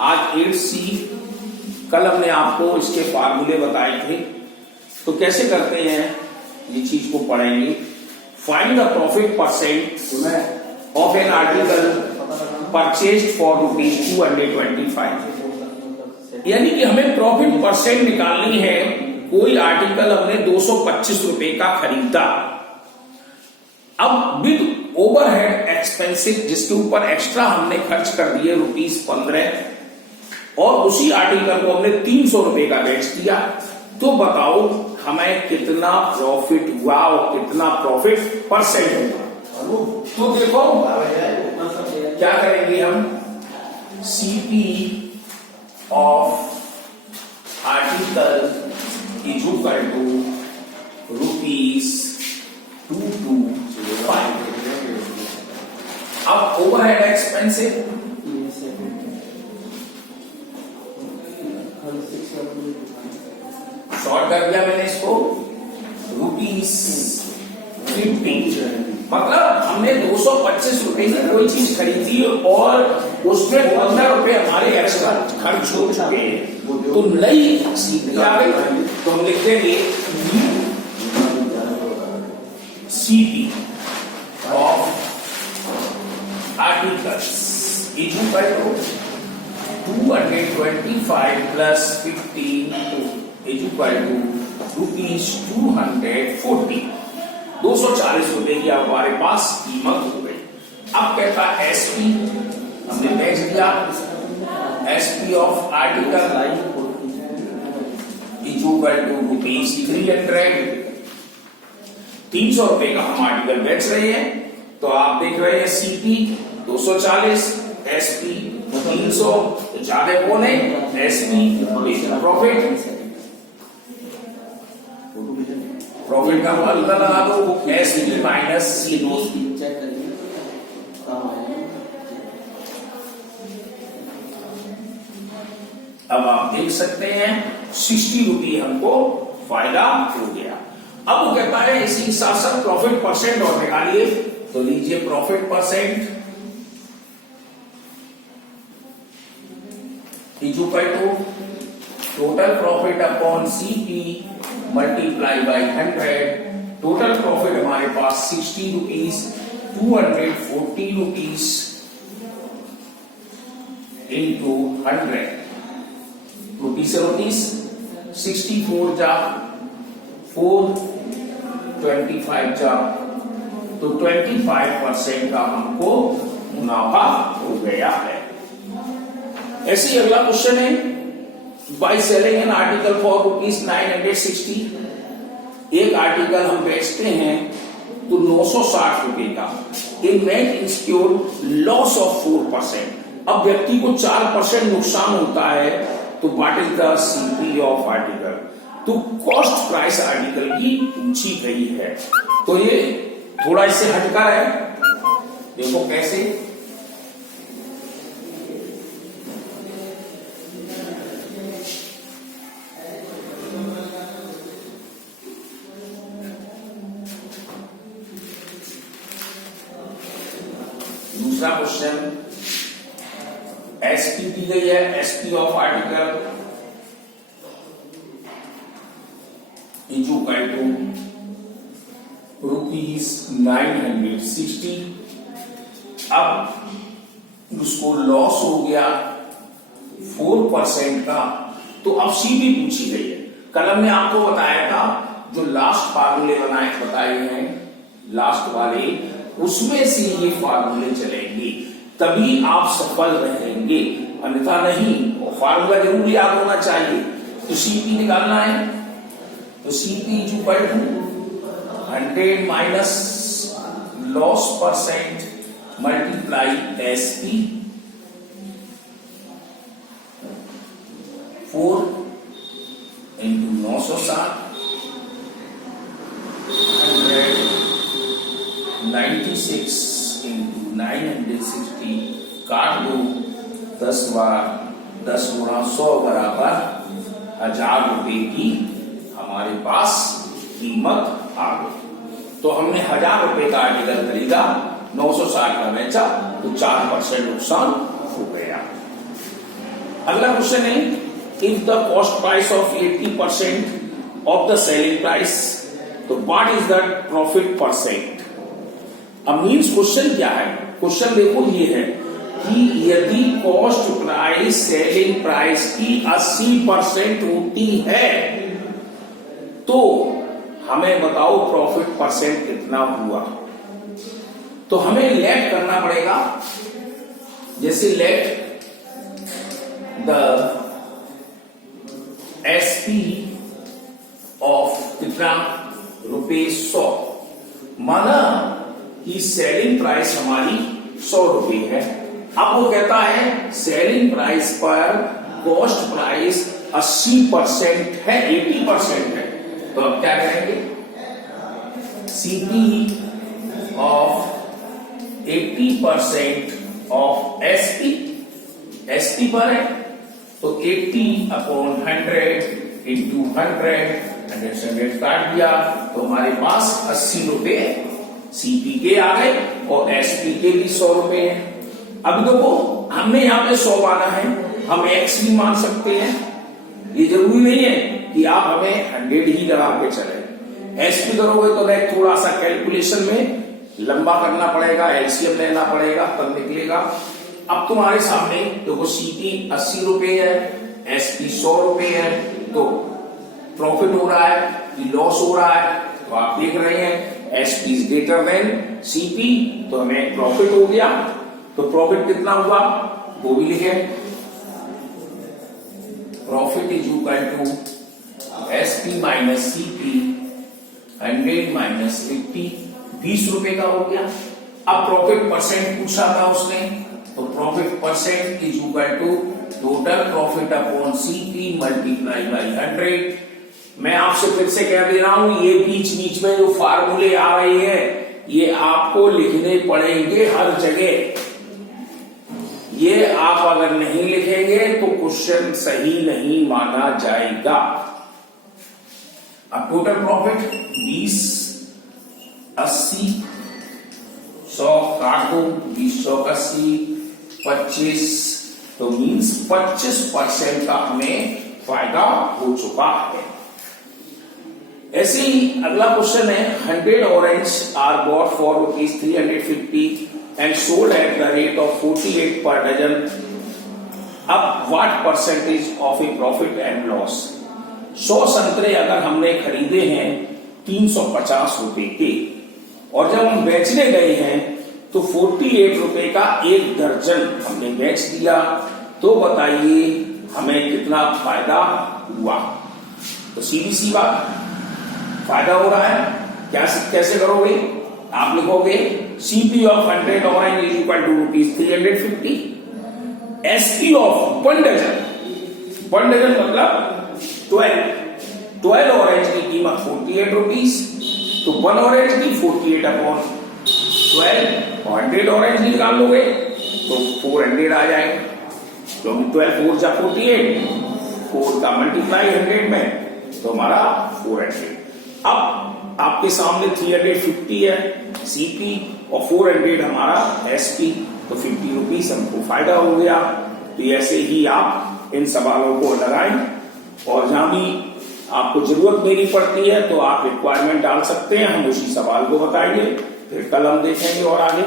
आज 8C कल हमने आपको इसके फार्मूले बताए थे, तो कैसे करते हैं ये चीज को पढ़ेंगे। Find the profit percent of an article purchased for ₹225, यानी कि हमें प्रॉफिट परसेंट निकालनी है। कोई आर्टिकल हमने 225 रुपए का खरीदा, अब विद ओवरहेड एक्सपेंसिव जिसके ऊपर एक्स्ट्रा हमने खर्च कर दिए ₹15, और उसी आर्टिकल को हमने 300 रुपए का बेच दिया, तो बताओ हमें कितना प्रॉफिट हुआ और कितना प्रॉफिट परसेंट हुआ। तो देखो क्या करेंगे हम, CP of article is equal to ₹225। अब ओवरहेड एक्सपेंसिव शॉर्ट कर दिया मैंने इसको ₹50, मतलब हमने 225 रुपए की कोई चीज खरीदी और उसमें 15 रुपए हमारे एक्स्ट्रा खर्च हो चुके हैं, तो नई सीपी आ गई। तो हम लिख देंगे CP of articles is equal to 225 plus 15 is equal to ₹240। 240 रुपए की हमारे पास कीमत हो गई। अब कहता है एसपी, हमने बेच दिया, SP of article is equal to ₹300। 300 रुपए का हम आर्टिकल बेच रहे हैं, तो आप देख रहे हैं सीपी 240, एसपी 300, ज्यादा कौन है, एसपी। प्रॉफिट का फॉर्मूला लगा दो, एसपी माइनस सीपी। अब आप देख सकते हैं 60 रुपये हमको फायदा हो गया। अब वो कहता है इसी के साथ साथ प्रॉफिट परसेंट और निकालिए, तो लीजिए profit percent is equal to total profit upon CP multiply by 100। Total profit हमारे पास 60 रुपीज, 240 रुपीज इंटू 100, रुपीज से रुपीज 64 जा 4, 25 जा, तो 25% का हमको मुनाफा हो गया है। ऐसे ही अगला क्वेश्चन है, by selling an article for ₹960। एक आर्टिकल हम बेचते हैं तो 960 रुपए का, इन नेट इंस्क्योर्ड लॉस ऑफ 4%। अब व्यक्ति को 4% नुकसान होता है, तो what is the CP of article, तो कॉस्ट प्राइस आर्टिकल की पूछी गई है। तो ये थोड़ा इससे हटकर है, देखो कैसे। दूसरा क्वेश्चन, एसपी दी गई है, SP of article is equal to ₹960। अब उसको लॉस हो गया 4% का, तो अब सीपी पूछी गई है। कल हमने आपको बताया था जो लास्ट फार्मूले बताए हैं लास्ट वाले, उसमें से ये फार्मूले चलेंगे, तभी आप सफल रहेंगे, अन्यथा नहीं। और फार्मूला जरूर याद होना चाहिए। तो सीपी निकालना है, तो CP is equal to 100 minus loss percent multiply SP 4 into 960, 196 into 960, काट दो 10 बार, 10 गुणा 100 बराबर 1000 रुपए की हमारे पास कीमत आ गई। तो हमने 1000 रुपए का आर्टिकल खरीदा, 960 का बेचा, तो 4% नुकसान हो गया। अगला क्वेश्चन है, if the cost price of 80% of the selling price, तो what is the profit percent. अब मीन्स क्वेश्चन क्या है, क्वेश्चन देखो ये है कि यदि कॉस्ट प्राइस सेलिंग प्राइस की 80% होती है तो हमें बताओ प्रॉफिट परसेंट कितना हुआ। तो हमें लेट करना पड़ेगा, जैसे लेट द एसपी ऑफ कितना ₹100, माना कि सेलिंग प्राइस हमारी 100 रुपए है। अब वो कहता है सेलिंग प्राइस पर कॉस्ट प्राइस 80% है, 80% है, तो अब क्या करेंगे, सीपी ऑफ 80% ऑफ एसपी पर है तो 80/100 इंटू 100 काट दिया तो हमारे पास 80 रुपए सीपी के आ गए और एसपी के भी 100 रुपए है। अब देखो हमने यहाँ पे 100 माना है, हम एक्स भी मान सकते हैं, ये जरूरी नहीं है कि आप हमें 100 ही लगा के चले। एसपी करोगे तो नहीं, थोड़ा सा कैलकुलेशन में लंबा करना पड़ेगा, एलसीएम लेना पड़ेगा तब निकलेगा। अब तुम्हारे सामने देखो सीपी 80 रुपए है, एसपी 100 रुपए है, तो प्रॉफिट हो रहा है कि लॉस हो रहा है, तो आप देख रहे हैं SP is greater than CP, तो हमें प्रॉफिट हो गया। तो प्रॉफिट कितना हुआ वो भी लिखे, profit is equal to SP minus CP 100 minus 80, 20 रुपए का हो गया। अब प्रॉफिट परसेंट पूछा था उसने, तो profit percent is equal to total profit upon CP multiply by 100। मैं आपसे फिर से कह दे रहा हूं, ये बीच बीच में जो फार्मूले आ रहे हैं ये आपको लिखने पड़ेंगे हर जगह। ये आप अगर नहीं लिखेंगे तो क्वेश्चन सही नहीं माना जाएगा। अब टोटल प्रॉफिट 20, 80, 100 काट दो, 20 100 80, 25, तो मीन्स 25% का हमें फायदा हो चुका है। ऐसे ही अगला क्वेश्चन है, 100 orange are bought for ₹350 and sold at the rate of 48 per dozen. अब what percentage of a profit and loss. 100 संतरे अगर हमने खरीदे हैं 350 रुपए के और जब हम बेचने गए हैं तो 48 रुपए का एक दर्जन हमने बेच दिया, तो बताइए हमें कितना फायदा हुआ। तो सीधी सी बात, फायदा हो रहा है। कैसे करोगे, आप लिखोगे CP of 100 orange is equal to ₹350, SP of 1 dozen मतलब 12 ऑरेंज की कीमत 48 रुपीज, तो 1 ऑरेंज की 48/12, 100 ऑरेंज निकाल लोगे तो 400 आ जाएगा, क्योंकि 12 4 जा 48, 4 का मल्टीप्लाई 100 में तो हमारा 400। अब आपके सामने 350 है सीपी और 400 हमारा एसपी, तो 50 रुपीज हमको फायदा हो गया। तो ऐसे ही आप इन सवालों को लगाएं और जहां भी आपको जरूरत मेरी पड़ती है तो आप रिक्वायरमेंट डाल सकते हैं, हम उसी सवाल को बताएंगे, फिर कल हम देखेंगे और आगे।